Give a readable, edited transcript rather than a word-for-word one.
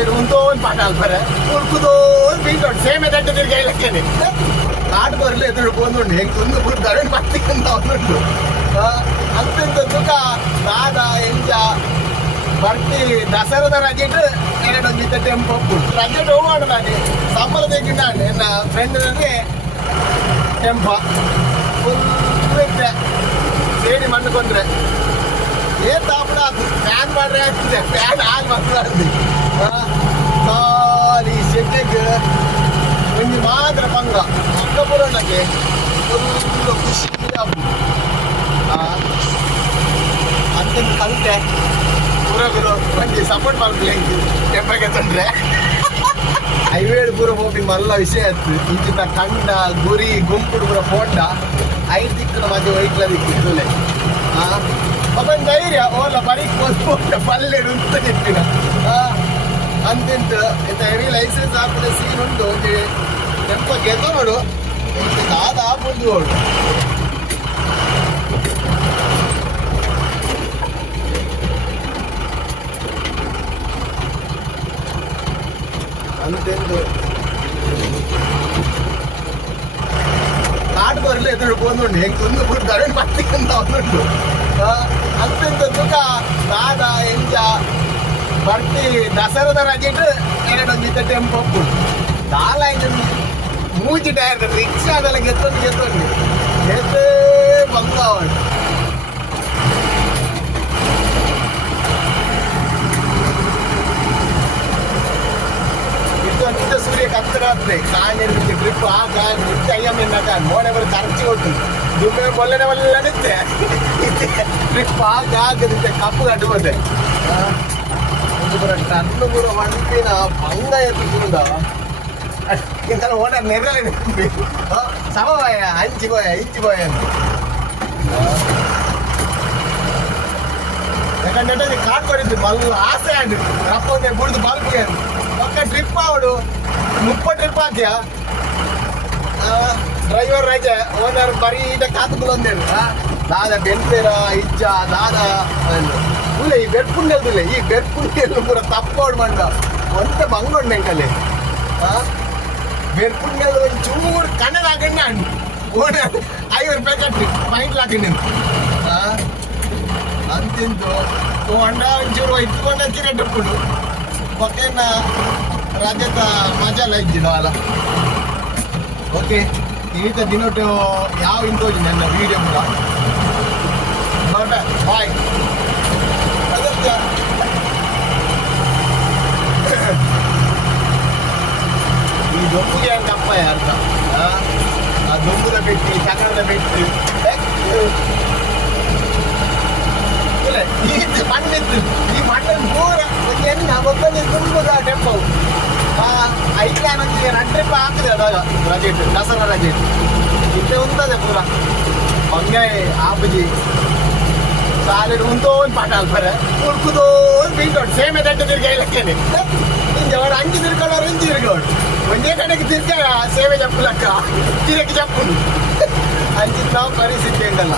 solid ಉಂಟೋನ್ ಪಾಠಾಲ್ ಬರ ಉಳ್ಕುದೋನ್ ಬೀಟೋಡ್ ಸೇಮೆ ದಡ್ಡ ತಿರ್ಗಿ ಹೇಳಕ್ಕೇನೆ ಕಾಡು ಬರಲಿ ಎದುರು ಬಂದುಂಡು ಹೆಂಗೆ ಒಂದು ಬಿಟ್ಟು ದರಡ್ ಬರ್ತಿಕ್ಕಂತ ಅವನುಂಟು ಅಂತಂತ ತುಕ ನಾದ ಎಂಜ ಬರ್ತಿ ದಸರಾದ ರಜೆಟ್ ಎರಡೊಂದು ಇದ್ದ ಟೆಂಪೋ ರಜೆಟ್ ಹೋಗೋಣ ನಾನು ಸಂಬಳ ತೆಗಿನ ನನ್ನ ಫ್ರೆಂಡ್ ಅಂದ್ರೆ ಟೆಂಪ ಫುಲ್ ಇದ್ದೆ ಸೇರಿ ಮಣ್ಣುಕೊಂಡ್ರೆ ಏನ್ ತಾಪಡ ಅದು ಫ್ಯಾನ್ ಮಾಡ್ರೆ ಆಗ್ತಿದೆ ಫ್ಯಾನ್ ಆಗಿ ಮಾತಾಡ್ದು ಖಾಲಿ ಸೆಕೆಗೆ ಒಂದು ಮಾತ್ರ ಪಂಗ ಅಕ್ಕ ಬರೋಣಕ್ಕೆ ಫುಲ್ಲು ಖುಷಿ ಹಬ್ಬ ಅಂತ ಕಲಿತೆ ಪೂರಗಳು ಮಂದಿ ಸಪೋರ್ಟ್ ಮಾಡ್ಲಿ ಟೆಂಪಗೆ ತಂದ್ರೆ ಹೈವೇಡ್ ಪೂರ ಹೋಗಿ ಮಲ್ಲ ವಿಷಯ ಆಯ್ತು ಇಂಚಿನ ಕಂಡ ಗುರಿ ಗುಂಪುಡು ಪೂರ ಫೋಂಡ ಐದು ದಿಕ್ಕನ ಮಧ್ಯೆ ವೈಕ್ಲ ದಿಕ್ಕಿದ್ದಲೆ ಅವನ್ ಧೈರ್ಯ ಓಲ ಬರೀಕ್ ಹೋದ ಪಲ್ಲೆ ಅಂತ చెప్పిన ಅಂತಿಂತ ಇಂತ ಹೆವಿ ಲೈಸೆನ್ಸ್ ಹಾಕಿದ ಸೀನ್ ಉಂಟು ಟೆಂಪೋ ಗೆದ್ದು ನೋಡು ದಾದ ಮುಂದೆ ನೋಡು ಅಂತೆಂದು ಕಾಡು ಬರಲಿ ಎದುರು ಬಂದುಂಡು ಹೆಂಗೆ ಒಂದು ಬಿಟ್ಟು ದರಡ್ ಬರ್ತಿಕ್ಕಂತ ಅವನುಂಟು ಅಂತಂತ ತುಕ ನಾದ ಎಂಜ ಬರ್ತಿ ದಸರಾದ ರಜೆಟ್ ಎರಡೊಂದು ಇದ್ದ ಟೆಂಪೋ ದಾಲ ಮೂಜಿ ಟೈರ್ ರಿಕ್ಷಾದೆಲ್ಲ ಗೆತ್ತೊಂದು ಗೆದ್ದೇ ಬಂದ ಅವನು ಇದ್ದ ಸೂರ್ಯ ಕತ್ತರಾತ್ರಿ ಕಾಣಿರುತ್ತೆ ಟ್ರಿಪ್ ಅಯ್ಯಮ್ಮೆನ್ನಾಕ ನೋಡಬರ್ ಖರ್ಚು ಕೊಟ್ಟು ದುಮ್ಮೆ ಕೊಲ್ಲನೆ ಒಳ್ಳೆ ನಿತ್ತೆ ಟ್ರಿಪ್ ಆಗದಿತ್ತೆ ಕಪ್ಪು ಕಟ್ಟುತ್ತೆ ಒಂದು ಬರ ಟನ್ನು ಪೂರ ಮಂಡಿನ ಭಂಗ ಎತ್ತುಕೊಂಡ ಇಂಥ ಓಡ ನೆರಳೆ ಸಮವಾಯ ಇಂಚಿ ಬಾಯ ಅಂತ ಯಾಕಂದ್ರೆ ಕಾಟ್ ಕೊಡಿದ್ದು ಮಲ್ಲ ಆಸೆ ಆಡು ರಪ್ಪೊಂದೆ ಬುಡ್ದು ಬಾಲ್ಪಿಗೆ ಒಕ್ಕ ಟ್ರಿಪ್ ಆವಡು 30 ಟ್ರಿಪ್ ಹಾಕ್ಯಾ ಡ್ರೈವರ್ ರಜೆ ಓನರ್ ಬರೀ ಇದ ಕಾತುಗಳು ಅಂದೇನು ದಾದ ಬೆಂಪೇರ ಇಜ್ಜ ದಾದ ಇಲ್ಲ ಈ ಬೆರ್ಪುಂಡೆಲ್ದಿಲ್ಲ ಈ ಬೆರ್ಪುಂಡೆಲ್ಲು ಪೂರ ತಪ್ಪೋಡು ಮಂಡ ಒಂತ ಬಂಗೊಂಡು ಎಂಕಲ್ಲಿ ಬೆರ್ಪುಂಡೆಲ್ ಒಂದು ಚೂರು ಕನ್ನಡ ಹಾಕಣ್ಣ ಓನರ್ 5 ರೂಪಾಯಿ ಕಟ್ಟಿ ಪಾಯಿಂಟ್ ಹಾಕಂಡು ಅಂತಿಂತು ಹೊಂಡ ಒಂಚೂರು ಇತ್ಕೊಂಡು ಹಚ್ಚಿರಟ್ಟುಕೊಂಡು ಪಕ್ಕನ ರಜದ ಮಜಾಲ ಇದ್ದಿದ ಅಲ್ಲ ಓಕೆ ಈತ ದಿನೊಟ್ಟು ಯಾವ ಇಂತೋಜಿ ನನ್ನ ವೀಡಿಯೋ ಕೂಡ ಬಾಯ್ ಅಗತ್ಯ ಈ ದೊಂಬುಗೆ ಅಂತ ಅಪ್ಪ ಅರ್ಥ ಆ ದೊಂಬುದ ಬೆಟ್ಟಿ ಚಕ್ರದ ಬೆಟ್ಟಿ ಇಲ್ಲ ಈ ಮಣ್ಣಿತ್ತು ಈ ಮಣ್ಣನ್ನು ಪೂರ ಎನ್ನ ಒಬ್ಬನೇ ತುಂಬುದ ಟೆಂಪೋ ಐಕ್ಲ ನನಗೆ 2 ಟ್ರಿಪ್ ಹಾಕಿದೆ ಅದಾಗ ರಜೆಟ್ ದಸರಾ ರಜೆಟ್ ಇಲ್ಲೇ ಉಂಟದೆ ಪೂರ ಹಂಗೆ ಆಪಜಿ ಸಾಲಿಡ್ ಉಂಟೋನ್ ಪಾಠಾಲ್ ಬರ ಉಳ್ಕುದೋನ್ ಬೀಟೋಡ್ ಸೇಮೆ ದಡ್ಡ ತಿರ್ಗಿ ಹೇಳಕ್ಕೇನೆ ಇಂಜ ಅವರ ಅಂಗಿ ತಿರ್ಕೊಳ್ಳೋರು ಇಂಜಿ ತಿರ್ಗೋಡು ಒಂದೇ ಕಡೆಗೆ ತಿರ್ಗ ಸೇವೆ ಚಪ್ಪುಲಕ್ಕ ತಿರಕ್ಕೆ ಚಪ್ಪುದು ಅಂಚಿತ್ ನಾವು ಪರಿಸ್ಥಿತಿ ಹೆಂಗಲ್ಲ